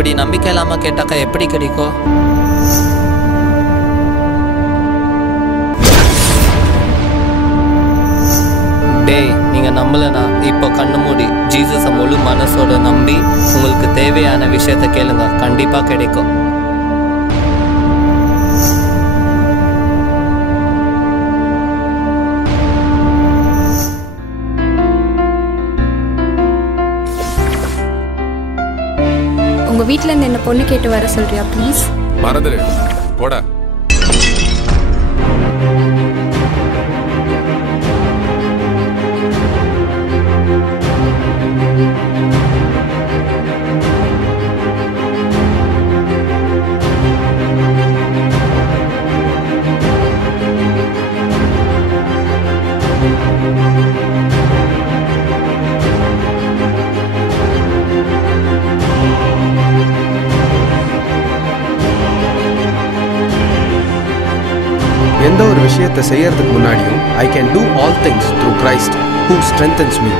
இப்படி நம்பிக்கை இல்லாமல் கேட்டாக்கா எப்படி கிடைக்கும்? டேய், நீங்கள் நம்பலைனா இப்போ கண்ணு மூடி ஜீசஸை முழு மனசோட நம்பி உங்களுக்கு தேவையான விஷயத்த கேளுங்க, கண்டிப்பாக கிடைக்கும். உங்க வீட்ல இருந்து என்ன பொண்ணு கேட்டு வர சொல்றியா ப்ளீஸ்? மறந்துடு, போடா. எந்த ஒரு விஷயத்தை செய்யறதுக்கு முன்னாடியும் I can do all things through Christ who strengthens me.